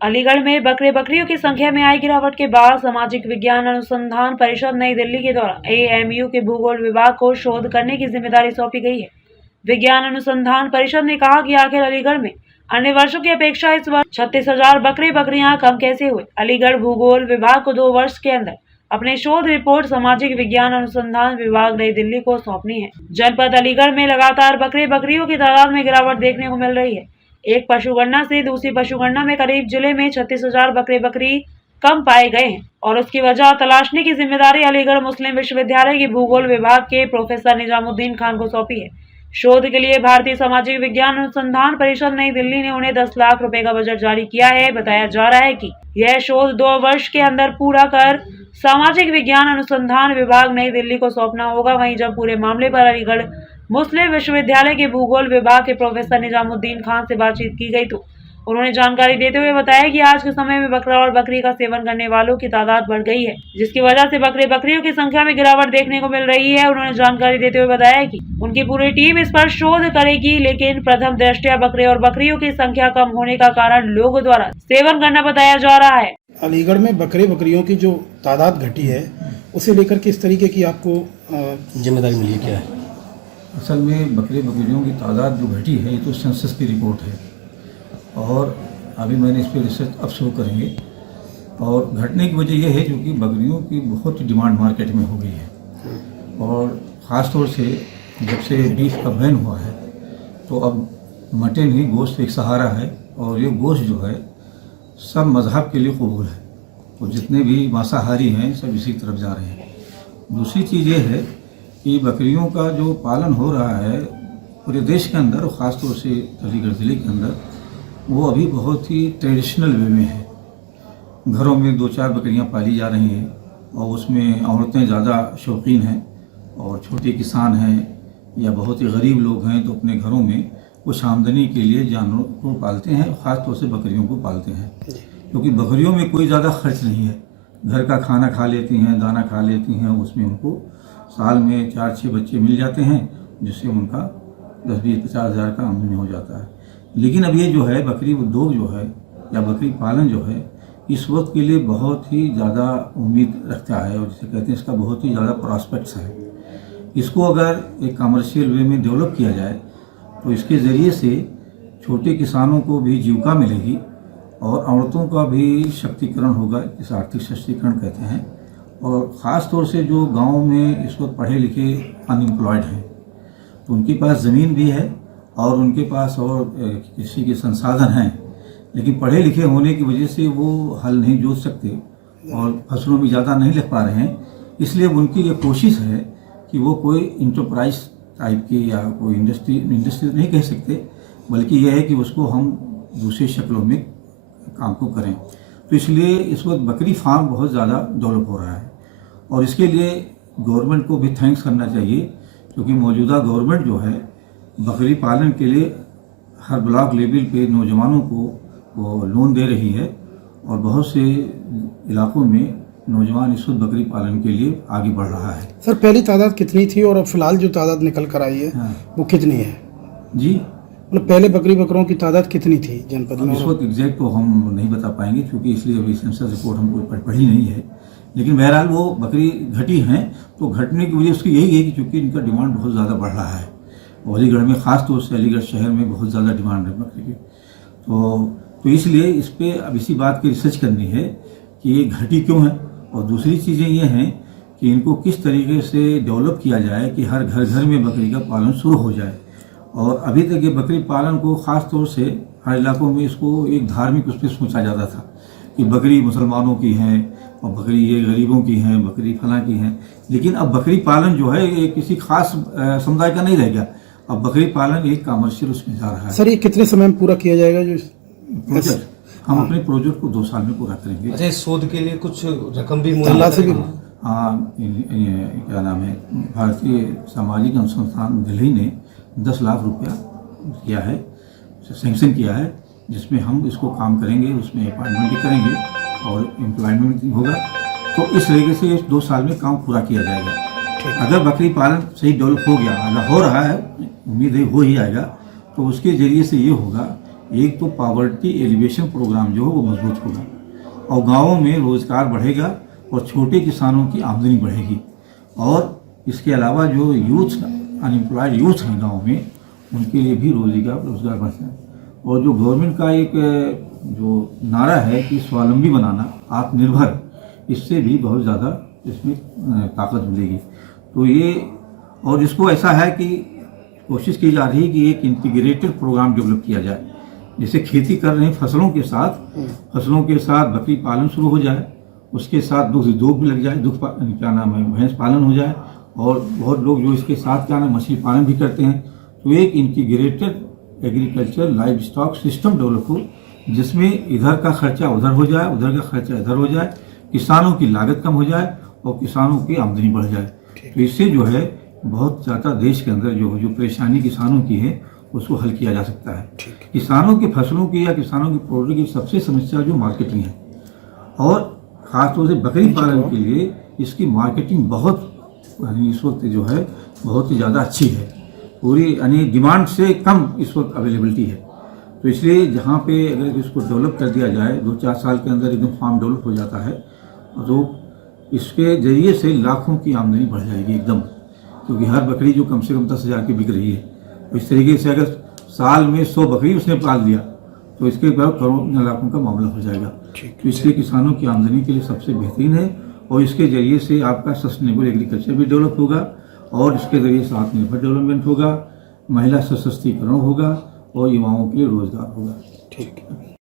अलीगढ़ में बकरे बकरियों की संख्या में आई गिरावट के बाद सामाजिक विज्ञान अनुसंधान परिषद नई दिल्ली के द्वारा एएमयू के भूगोल विभाग को शोध करने की जिम्मेदारी सौंपी गई है। विज्ञान अनुसंधान परिषद ने कहा कि आखिर अलीगढ़ में अन्य वर्षों की अपेक्षा इस वर्ष 36,000 बकरे बकरियां कम कैसे हुए। अलीगढ़ भूगोल विभाग को 2 वर्ष के अंदर अपने शोध रिपोर्ट सामाजिक विज्ञान अनुसंधान विभाग नई दिल्ली को सौंपनी है। जनपद अलीगढ़ में लगातार बकरे बकरियों की तादाद में गिरावट देखने को मिल रही है। एक पशुगणना से दूसरी पशुगणना में करीब जिले में 36,000 बकरे बकरी कम पाए गए हैं और उसकी वजह तलाशने की जिम्मेदारी अलीगढ़ मुस्लिम विश्वविद्यालय के भूगोल विभाग के प्रोफेसर निजामुद्दीन खान को सौंपी है। शोध के लिए भारतीय सामाजिक विज्ञान अनुसंधान परिषद नई दिल्ली ने उन्हें 10 लाख रुपए का बजट जारी किया है। बताया जा रहा है कि यह शोध 2 वर्ष के अंदर पूरा कर सामाजिक विज्ञान अनुसंधान विभाग नई दिल्ली को सौंपना होगा। वहीं जब पूरे मामले पर अलीगढ़ मुस्लिम विश्वविद्यालय के भूगोल विभाग के प्रोफेसर निजामुद्दीन खान से बातचीत की गई तो उन्होंने जानकारी देते हुए बताया कि आज के समय में बकरा और बकरी का सेवन करने वालों की तादाद बढ़ गई है, जिसकी वजह से बकरे बकरियों की संख्या में गिरावट देखने को मिल रही है। उन्होंने जानकारी देते हुए बताया कि उनकी पूरी टीम इस पर शोध करेगी, लेकिन प्रथम दृष्टया बकरे और बकरियों की संख्या कम होने का कारण लोगों द्वारा सेवन करना बताया जा रहा है। अलीगढ़ में बकरे बकरियों की जो तादाद घटी है उसे लेकर किस तरीके की आपको जिम्मेदारी मिली है, क्या है? असल में बकरे बकरियों की तादाद जो घटी है ये तो सेंसस की रिपोर्ट है और अभी मैंने इस पर रिसर्च अब शुरू करेंगे। और घटने की वजह यह है क्योंकि बकरियों की बहुत डिमांड मार्केट में हो गई है और ख़ास तौर से जब से बीफ का बैन हुआ है तो अब मटन ही गोश्त एक सहारा है और ये गोश्त जो है सब मज़हब के लिए कबूल है। तो जितने भी मांसाहारी हैं सब इसी तरफ जा रहे हैं। दूसरी चीज़ ये है कि बकरियों का जो पालन हो रहा है पूरे देश के अंदर और ख़ास तौर से अलीगढ़ ज़िले के अंदर वो अभी बहुत ही ट्रेडिशनल वे में है। घरों में 2-4 बकरियां पाली जा रही हैं और उसमें औरतें ज़्यादा शौकीन हैं और छोटे किसान हैं या बहुत ही गरीब लोग हैं तो अपने घरों में कुछ आमदनी के लिए जानवरों को पालते हैं, ख़ास तौर से बकरियों को पालते हैं क्योंकि बकरियों में कोई ज़्यादा खर्च नहीं है। घर का खाना खा लेती हैं, दाना खा लेती हैं, उसमें उनको साल में 4-6 बच्चे मिल जाते हैं जिससे उनका 10-20-50 हज़ार का आमदनी हो जाता है। लेकिन अब ये जो है बकरी उद्योग जो है या बकरी पालन जो है इस वक्त के लिए बहुत ही ज़्यादा उम्मीद रखता है और जिसे कहते हैं इसका बहुत ही ज़्यादा प्रॉस्पेक्ट्स है। इसको अगर एक कमर्शियल वे में डेवलप किया जाए तो इसके ज़रिए से छोटे किसानों को भी जीविका मिलेगी और औरतों का भी शक्तिकरण होगा, इस आर्थिक सशक्तिकरण कहते हैं। और ख़ास तौर से जो गाँव में इस वक्त पढ़े लिखे अनएम्प्लॉयड हैं तो उनके पास ज़मीन भी है और उनके पास और कृषि के संसाधन हैं, लेकिन पढ़े लिखे होने की वजह से वो हल नहीं जोत सकते और फसलों में ज़्यादा नहीं लग पा रहे हैं। इसलिए उनकी ये कोशिश है कि वो कोई इंटरप्राइज टाइप की या कोई इंडस्ट्री नहीं कह सकते, बल्कि यह है कि उसको हम दूसरी शक्लों में काम को करें। तो इसलिए इस वक्त बकरी फार्म बहुत ज़्यादा डेवलप हो रहा है और इसके लिए गवर्नमेंट को भी थैंक्स करना चाहिए क्योंकि मौजूदा गवर्नमेंट जो है बकरी पालन के लिए हर ब्लॉक लेवल पे नौजवानों को वो लोन दे रही है और बहुत से इलाकों में नौजवान इस वक्त बकरी पालन के लिए आगे बढ़ रहा है। सर पहली तादाद कितनी थी और अब फिलहाल जो तादाद निकल कर आई है वो कितनी है? जी मतलब पहले बकरी बकरों की तादाद कितनी थी जनपद में? इस वक्त एग्जैक्ट तो हम नहीं बता पाएंगे क्योंकि इसलिए अभी सेंसस रिपोर्ट हमको पढ़ी नहीं है, लेकिन बहरहाल वो बकरी घटी हैं तो घटने की वजह उसकी यही है कि चूँकि इनका डिमांड बहुत ज़्यादा बढ़ रहा है और अलीगढ़ में ख़ास तौर से अलीगढ़ शहर में बहुत ज़्यादा डिमांड है बकरी की। तो इसलिए इस पर अब इसी बात की रिसर्च करनी है कि ये घटी क्यों है और दूसरी चीज़ें ये हैं कि इनको किस तरीके से डेवलप किया जाए कि हर घर घर में बकरी का पालन शुरू हो जाए। और अभी तक ये बकरी पालन को ख़ास तौर से हर इलाकों में इसको एक धार्मिक उस पर सोचा जाता था कि बकरी मुसलमानों की है और बकरी ये गरीबों की हैं, बकरी फलां की हैं। लेकिन अब बकरी पालन जो है ये किसी खास समुदाय का नहीं रह गया, अब बकरी पालन एक कमर्शियल उसमें जा रहा है। सर ये कितने समय में पूरा किया जाएगा जो प्रोजेक्ट? हम अपने प्रोजेक्ट को 2 साल में पूरा करेंगे। अच्छा, इस शोध के लिए कुछ रकम भी हाँ, क्या नाम है, भारतीय सामाजिक अनुसंधान दिल्ली ने 10 लाख रुपया किया है, सैंक्शन किया है, जिसमें हम इसको काम करेंगे, उसमें अपॉइंटमेंट भी करेंगे और एम्प्लॉयमेंट भी होगा। तो इस तरीके से 2 साल में काम पूरा किया जाएगा। अगर बकरी पालन सही डेवलप हो गया, अगर हो रहा है, उम्मीद है हो ही आएगा, तो उसके ज़रिए से ये होगा एक तो पावर्टी एलिवेशन प्रोग्राम जो है वो मजबूत होगा और गाँवों में रोजगार बढ़ेगा और छोटे किसानों की आमदनी बढ़ेगी। और इसके अलावा जो यूथ अनएम्प्लॉयड यूथ हैं गाँव में, उनके लिए भी रोजगार बढ़ता है। और जो गवर्नमेंट का एक जो नारा है कि स्वावलंबी बनाना, आत्मनिर्भर, इससे भी बहुत ज़्यादा इसमें ताकत मिलेगी। तो ये, और इसको ऐसा है कि कोशिश की जा रही है कि एक इंटीग्रेटेड प्रोग्राम डेवलप किया जाए। जैसे खेती कर रहे हैं फसलों के साथ बकरी पालन शुरू हो जाए, उसके साथ दुग्ध उद्योग भी लग जाए, क्या नाम है, भैंस पालन हो जाए, और बहुत लोग जो इसके साथ क्या नाम मछली पालन भी करते हैं। तो एक integrated agriculture live stock system develop हो, जिसमें इधर का खर्चा उधर हो जाए, उधर का खर्चा इधर हो जाए, किसानों की लागत कम हो जाए और किसानों की आमदनी बढ़ जाए। तो इससे जो है बहुत ज़्यादा देश के अंदर जो परेशानी किसानों की है उसको हल किया जा सकता है। किसानों की फसलों की या किसानों की प्रोडक्ट की सबसे समस्या जो मार्केटिंग है, और खासतौर से बकरी पालन के लिए इसकी मार्केटिंग बहुत इस वक्त जो है बहुत ही ज़्यादा अच्छी है, पूरी यानी डिमांड से कम इस वक्त अवेलेबिलिटी है। तो इसलिए जहाँ पे अगर इसको डेवलप कर दिया जाए, 2-4 साल के अंदर एकदम फार्म डेवलप हो जाता है, तो इसके जरिए से लाखों की आमदनी बढ़ जाएगी एकदम, क्योंकि हर बकरी जो कम से कम 10,000 की बिक रही है, तो इस तरीके से अगर साल में 100 बकरी उसने पाल दिया तो इसके बाद करोड़ों लाखों का मामला हो जाएगा। तो इसलिए किसानों की आमदनी के लिए सबसे बेहतरीन है, और इसके जरिए से आपका सस्टेनेबल एग्रीकल्चर भी डेवलप होगा, और इसके जरिए से आत्मनिर्भर डेवलपमेंट होगा, महिला सशक्तिकरण होगा और युवाओं के लिए रोजगार होगा। ठीक है।